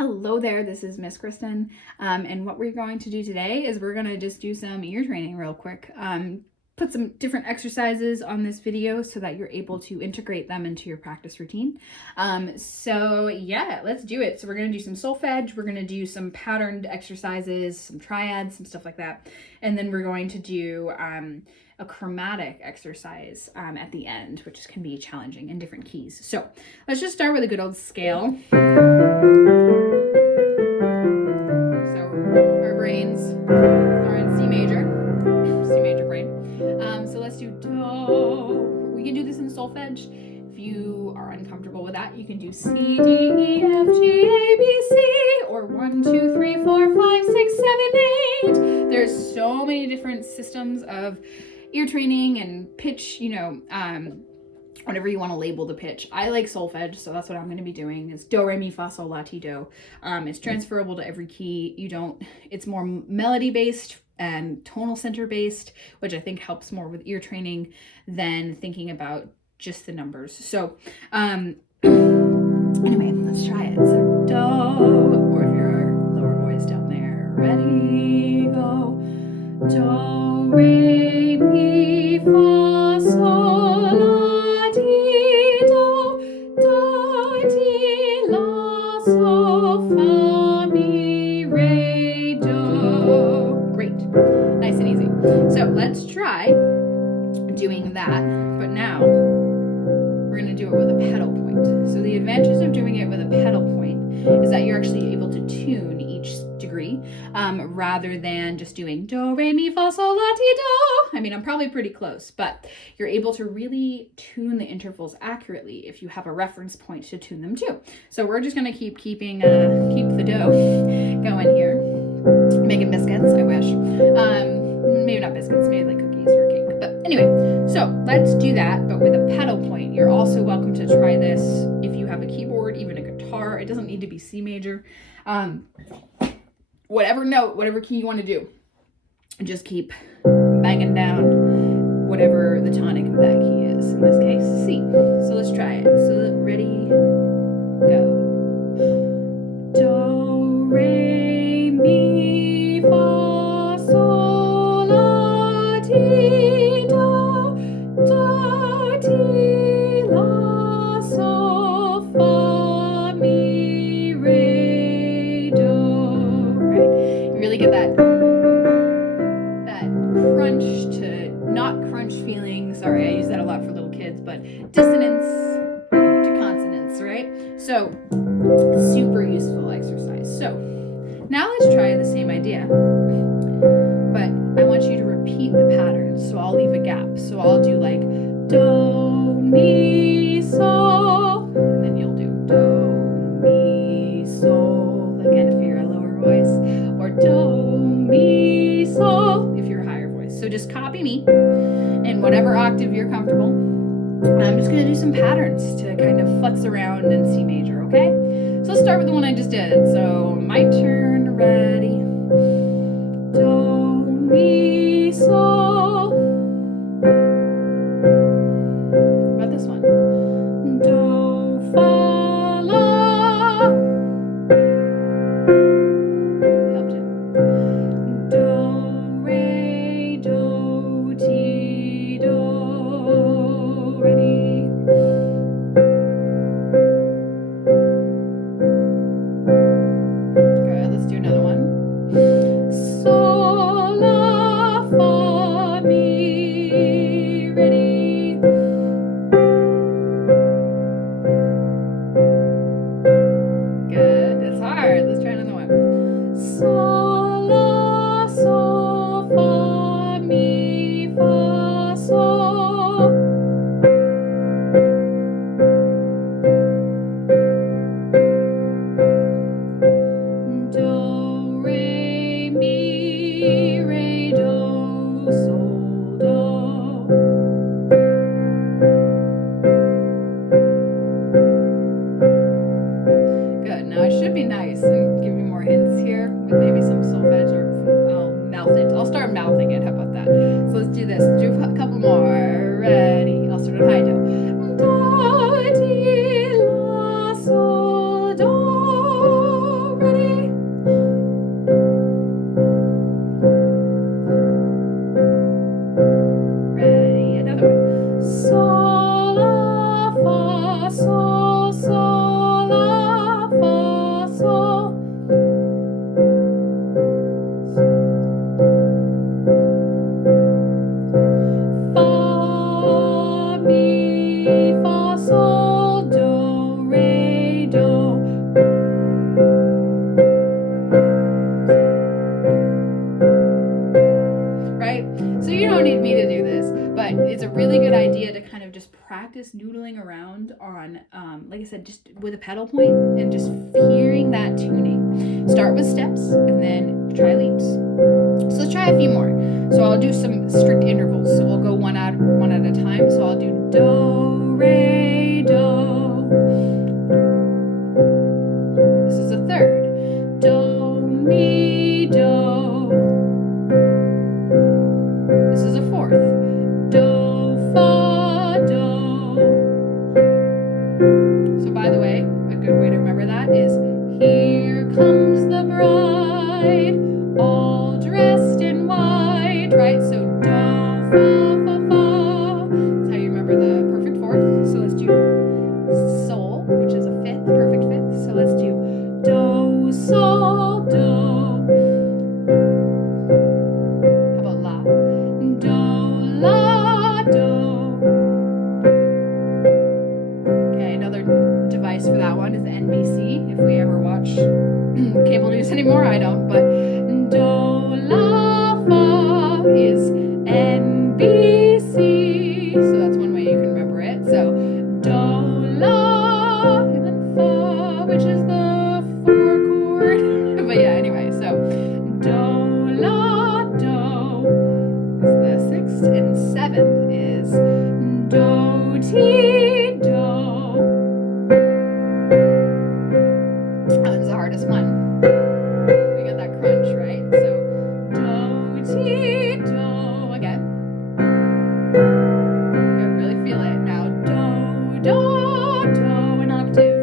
Hello there, this is Miss Kristen, and what we're going to do today is we're going to just do some ear training real quick. Put some different exercises on this video so that you're able to integrate them into your practice routine. So yeah, let's do it. So we're going to do some solfege, we're going to do some patterned exercises, some triads, some stuff like that, and then we're going to do a chromatic exercise at the end, which can be challenging in different keys. So let's just start with a good old scale. Our brains are in C major brain. So let's do do. We can do this in solfege. If you are uncomfortable with that, you can do C, D, E, F, G, A, B, C, or 1, 2, 3, 4, 5, 6, 7, 8. There's so many different systems of ear training and pitch, whatever you want to label the pitch. I like solfege, so that's what I'm going to be doing. Is do, re, mi, fa, sol, la, ti, do. It's transferable to every key. It's more melody based and tonal center based, which I think helps more with ear training than thinking about just the numbers. So anyway, let's try it. So do, or if you're lower voice down there, ready, go. Do, re, mi, fa, sol, la, ti, do, do, ti, la, sol, fa, mi, re, do. Great. Nice and easy. So let's try doing that, but now we're going to do it with a pedal point. So the advantage of doing it with a pedal point is that you're actually able to tune each degree rather than just doing do, re, mi, fa, sol, la, ti, do. I mean, I'm probably pretty close, but you're able to really tune the intervals accurately if you have a reference point to tune them to. So we're just going to keep the dough going here. Making biscuits, I wish. Maybe not biscuits, maybe like cookies or cake. But anyway, so let's do that, but with a pedal point. You're also welcome to try this if you have a keyboard, even a guitar. It doesn't need to be C major. Whatever key you want to do. Just keep banging down whatever the tonic of that key is. In this case, C. So let's try it. So ready, go. Do, re, mi, fa, sol, la, ti, do, do, ti, la, sol, fa, mi, re, do. Right? You really get that crunch to not crunch feeling. Sorry, I use that a lot for little kids, but dissonance to consonance, right? So super useful exercise. So now let's try the same idea, but I want you to repeat the pattern. So I'll leave a gap. So I'll do like do, mi, sol, and then you'll do do, mi, sol, again if you're a lower voice, or do, mi, sol if you're a higher voice. So just copy me in whatever octave you're comfortable. I'm just going to do some patterns to kind of futz around in C major, okay? So let's start with the one I just did. So my turn, ready. Do, mi, sol. What about this one? Do, fa, la. Helped you. Do, re, do, ti, do. Ready. Good, let's do another one. Sol, la, fa, mi, ready. Good, it's hard. Let's try another one. Sol, la, sol, fa, mi, fa, sol. Do, re, mi, re, do, sol, do. Good. Now I should be nice and give you more hints here with maybe some solfege, or I'll mouth it. I'll start mouthing it. How about that? So let's do this. Do a couple more. Ready? I'll start on high do. Do, ti, la, sol, do, just practice noodling around on, like I said, just with a pedal point and just hearing that tuning. Start with steps and then try leaps. So let's try a few more. So I'll do some strict intervals. So we'll go one at a time. So I'll do do, re, do. This is a third. Do, mi, do. This is a fourth. Do, fa, do. So by the way, a good way to remember that is here comes the bride, all dressed in white, right? So do, fa, fa, fa. That's how you remember the perfect fourth. So let's do sol, which is a fifth, perfect fifth. So let's do do, sol, do. How about la? Do, la, do. Okay, another device for that one is the NBC. If we ever watch cable news anymore, I don't, but do, la, fa is NBC. So that's one way you can remember it. So do, la, and then fa, which is the 4 chord. But yeah, anyway, so do, la, do is the 6th, and 7th is do, ti, do. That one's the hardest one. We got that crunch, right? So do, ti, do again. Good, really feel it. Now do, do, do, an octave.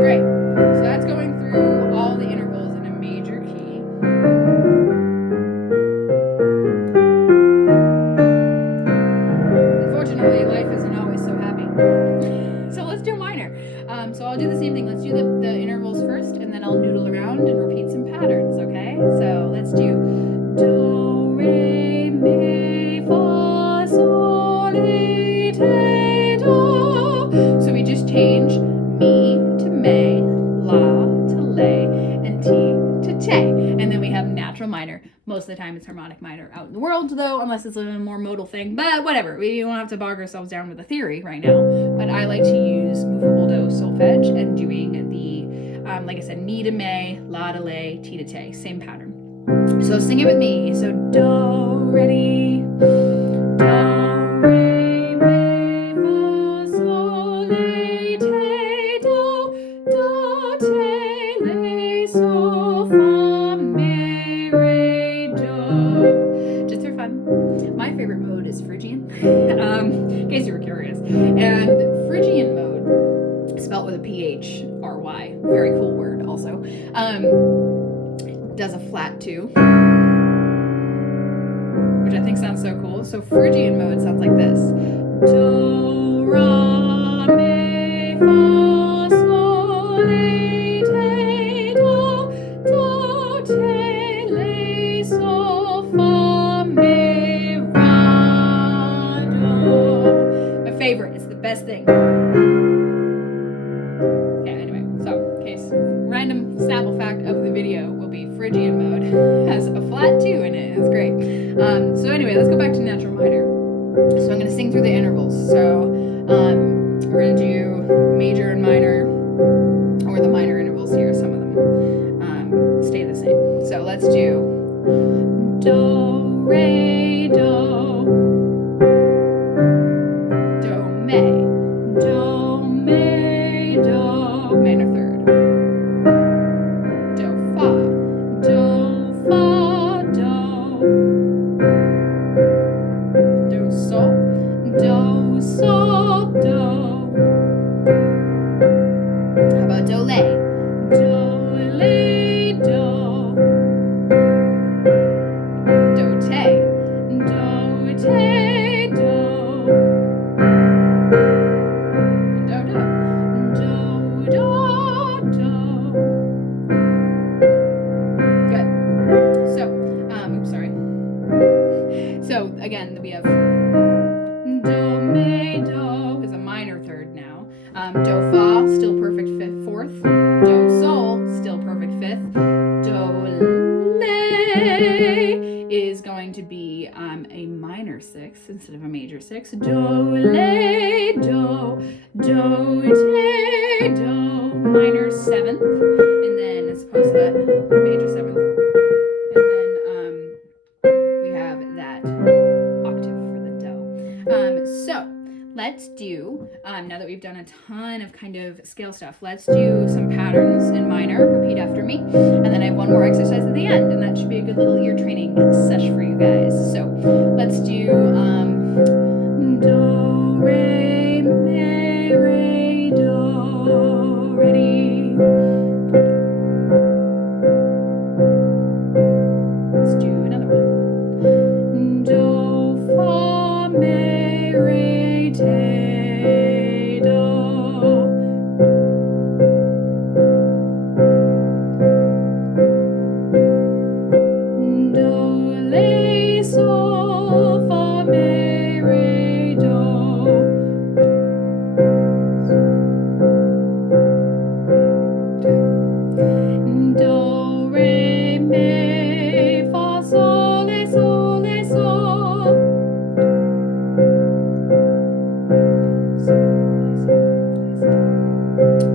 Great. So that's going through all the intervals in a major key. Unfortunately, life isn't always so happy. So let's do minor. So I'll do the same thing. Let's do the intervals first, and then I'll noodle around and repeat some patterns, okay? So let's do do, re, mi, fa, sol, la, ti, do. So we just change mi to me, la to lay, and ti to te. And then we have natural minor. Most of the time it's harmonic minor out in the world, though, unless it's a more modal thing. But whatever, we don't have to bog ourselves down with the theory right now. But I like to use movable do solfege and doing the, like I said, mi to me, la to lay, ti to te. Same pattern. So sing it with me. So do, ready. Do, re, mi, fa, sol, la, ti, do. Do, te, la, sol, fa, mi, re, do. Just for fun. My favorite mode is Phrygian, in case you were curious. And Phrygian mode, spelt with a P-H-R-Y, very cool word also, does a flat 2, which I think sounds so cool. So Phrygian mode sounds like this. Do, ra, mi, fa, sol, la, ti, do. Do, te, la, sol, fa, mi, ra, do. My favorite. It's the best thing. Okay, anyway, so in case random Snapple fact of the video will be Phrygian mode has a flat 2 in it. It's great. So anyway, let's go back to natural minor. So I'm going to sing through the intervals. So we're going to do major and minor, or the minor intervals here. Some of them stay the same. So let's do do, re, do, do, me, do, me, do, minor third, do, fa, do, fa, do, do, sol, do, sol, do. How about do, lay? Do, lay, do. Do, te, do, te, do. Do, do, do, do, do. Good. So, oops, sorry. So again, we have do, me, do is a minor third now. Do, fa, still perfect fifth, fourth. Do, sol, still perfect fifth. Do, lay is going to be a minor minor 6 instead of a major 6. Do, la, do, te, do, minor 7th, and then as opposed to that major 7th, and then we have that octave for the do. So let's do, now that we've done a ton of kind of scale stuff, let's do some patterns in minor. Repeat after me. And then I have one more exercise at the end, and that should be a good little ear training sesh for you guys. So let's do do, re, mi, re, do. Ready? Let's do another one. Do, fa, mi, re, te, do. Do, la, sol, fa, mi, re, do. Do, re, mi, fa, sol, la, sol, la, sol.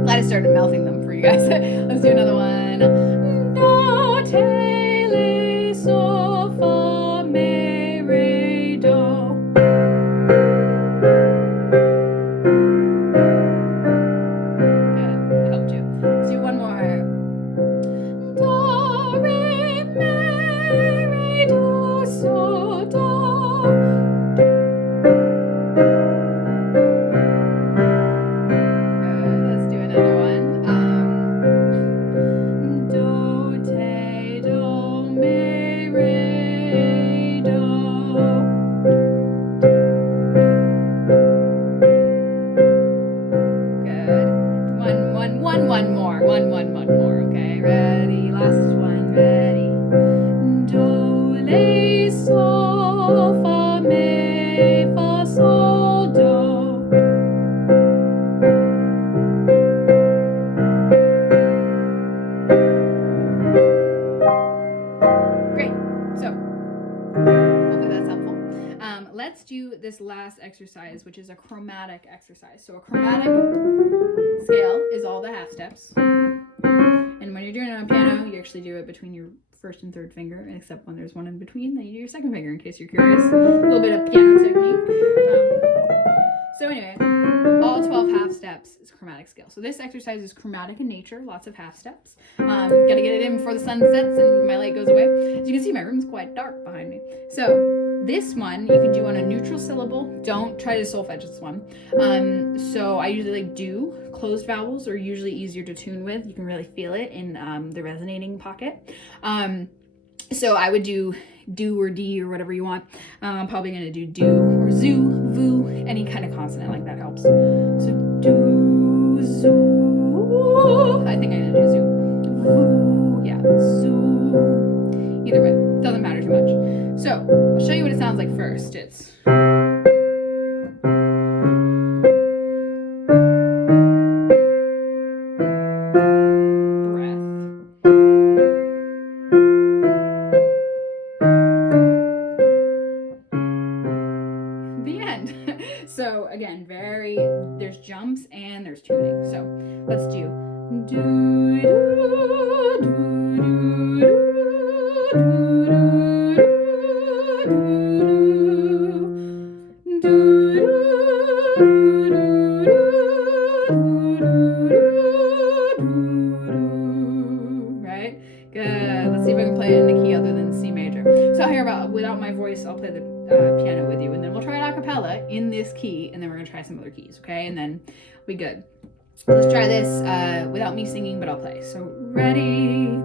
Glad I started mouthing them for you guys. Let's do another one. Do, te, la, sol, fa, mi, re, do. Good, I helped you. Let's do one more. Do, re, mi, re, do, sol, do. Good, let's do another one. Do, te, do, mi, re, do. Good. One more. Okay, ready? Last one. Ready? Do, la, sol, fa, mi, fa, sol, do. Great. So, hopefully that's helpful. Let's do this last exercise, which is a chromatic exercise. So a chromatic scale is all the half steps. And when you're doing it on piano, you actually do it between your first and third finger, except when there's one in between, then you do your second finger, in case you're curious. A little bit of piano technique. So anyway, all 12 half steps is chromatic scale. So this exercise is chromatic in nature, lots of half steps. Gotta get it in before the sun sets and my light goes away. As you can see, my room's quite dark behind me. So this one you can do on a neutral syllable. Don't try to solfege this one. So I usually like do. Closed vowels are usually easier to tune with. You can really feel it in the resonating pocket. So I would do or D or whatever you want. I'm probably gonna do or zoo, voo, any kind of consonant like that helps. So do, zoo. I think I'm gonna do zoo. Voo, yeah, zoo. Either way, doesn't matter too much. So I'll show you what it sounds like first. It's so again, there's jumps and there's tuning. So let's do do do do do do right? Good. Let's see if I can play it in a key other than C major. So here, without my voice, I'll play the piano with you, and then we'll try it a cappella in this key, and then we're gonna try some other keys, okay? And then we'll be good. Let's try this without me singing, but I'll play. So ready?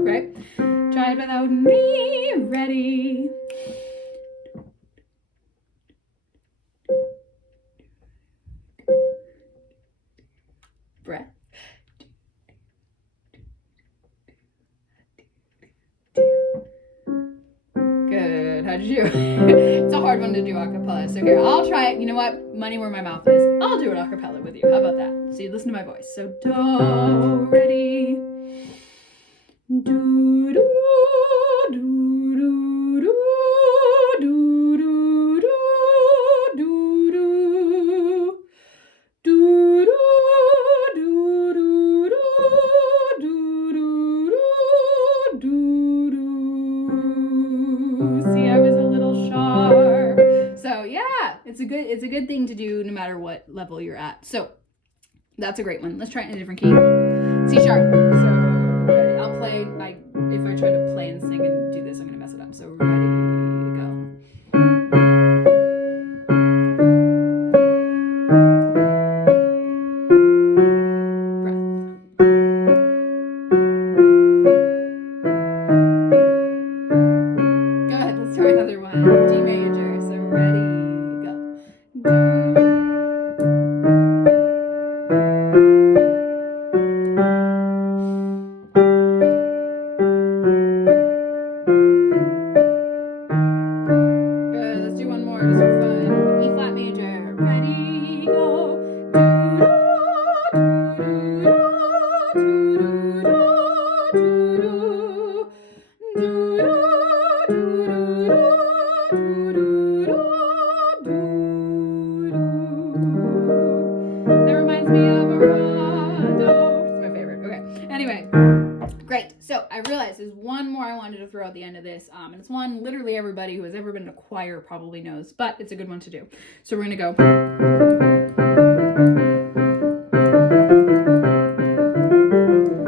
Right? Try it without me. Ready? to do. It's a hard one to do a cappella. So here, I'll try it. You know what? Money where my mouth is. I'll do it a cappella with you. How about that? So you listen to my voice. So do, ready. Do, do, do, do, do, do, do, do, do, do, See, I was a little sharp. So yeah, it's a good thing to do no matter what level you're at. So that's a great one. Let's try it in a different key. C sharp. So ready. I'll play. If I try to play and sing and do this, I'm gonna mess it up. So ready, go. Another one, D major, so ready, go. Good, let's do one more just for fun. E flat major, ready, go. That reminds me of a rondo. It's my favorite. Okay. Anyway, great. So I realized there's one more I wanted to throw at the end of this. And it's one literally everybody who has ever been in a choir probably knows, but it's a good one to do. So we're gonna go.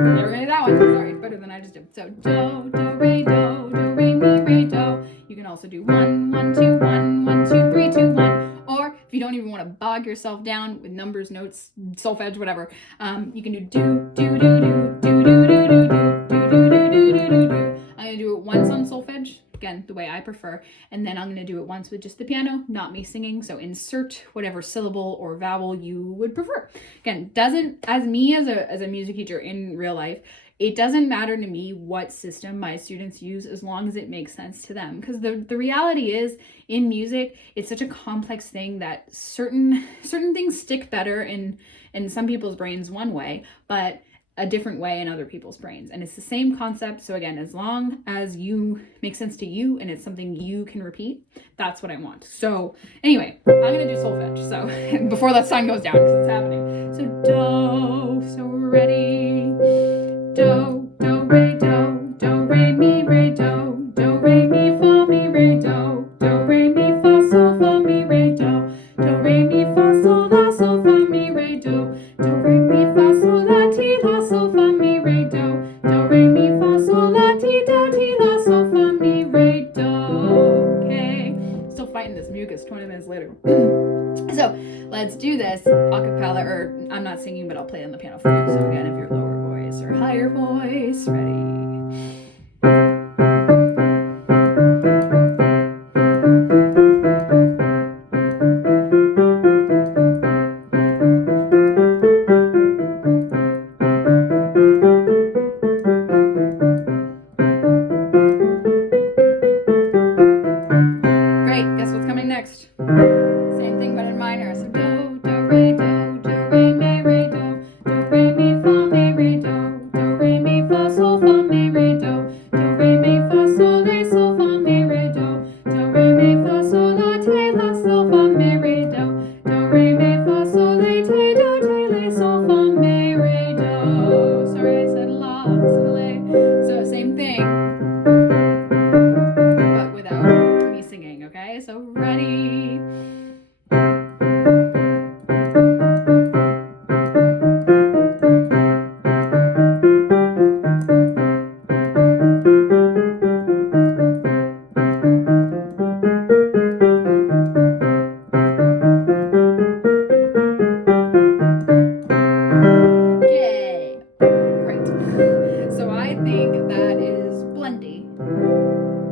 Never gonna do that one. Sorry, better than I just did. So do, do, re, mi, re, do. You can also do 1, 1, 2, 1, 1, 2, 3, 2, 1. Or if you don't even want to bog yourself down with numbers, notes, solfege, whatever, you can do do, do, do, do, do, do, do, do, do, do, do, do, do, do. I'm gonna do it once on solfege, again, the way I prefer, and then I'm gonna do it once with just the piano, not me singing. So insert whatever syllable or vowel you would prefer. Again, as a music teacher in real life, it doesn't matter to me what system my students use as long as it makes sense to them. Because the reality is, in music, it's such a complex thing that certain things stick better in some people's brains one way, but a different way in other people's brains. And it's the same concept. So again, as long as you make sense to you and it's something you can repeat, that's what I want. So anyway, I'm gonna do solfege. So before that sign goes down, because it's happening. So do, so ready. Do, do, re, mi, re, do, re, mi, fa, mi, re, do, re, mi, fa, sol, fa, mi, re, do, re, mi, fa, sol, la, sol, fa, mi, re, do, re, mi, fa, sol, la, ti, la, sol, fa, mi, re, do, re, mi, fa, sol, la, ti, do, ti, la, sol, fa, mi, re, do. Okay. Still fighting this mucus 20 minutes later. So let's do this a cappella, or I'm not singing, but I'll play on the piano for you. So again, if you're lower voice or higher voice, ready. Great, guess what's coming next? Same thing, but in minor. So do, re, mi, re, do, re, mi, fa, mi, re, do, re, mi, fa, sol, fa, mi, re, do, re, mi, fa, sol, re, sol, fa, mi, re, do, re, mi, fa, sol, la, te, la, sol, fa, mi, re, do, re, mi, fa, sol, le, te, do, le, sol, fa, mi, re, do. Sorry, I said la, instead of le. So same thing, but without me singing, okay? So ready. Yay! Great. So I think that is plenty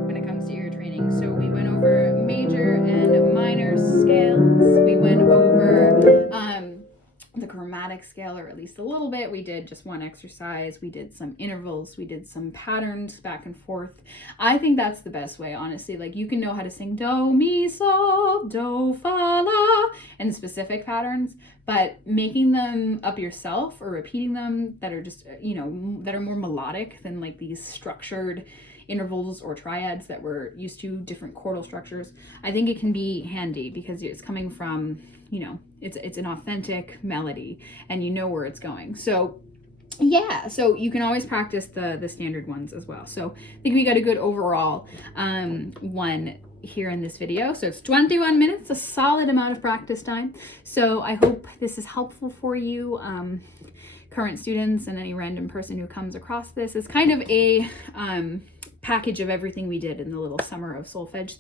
when it comes to ear training. So we went over major and minor scales. We went over the chromatic complex scale, or at least a little bit. We did just one exercise, we did some intervals, we did some patterns back and forth. I think that's the best way, honestly. Like, you can know how to sing do, mi, sol, do, fa, la, and specific patterns, but making them up yourself or repeating them that are just, you know, that are more melodic than like these structured intervals or triads that we're used to, different chordal structures, I think it can be handy because it's coming from, you know, it's an authentic melody and you know where it's going. So yeah, so you can always practice the standard ones as well. So I think we got a good overall one here in this video. So it's 21 minutes, a solid amount of practice time. So I hope this is helpful for you, current students and any random person who comes across this. It's kind of a package of everything we did in the little Summer of Solfege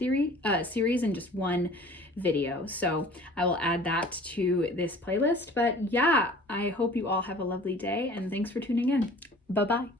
series in just one video. So I will add that to this playlist. But yeah, I hope you all have a lovely day and thanks for tuning in. Bye-bye.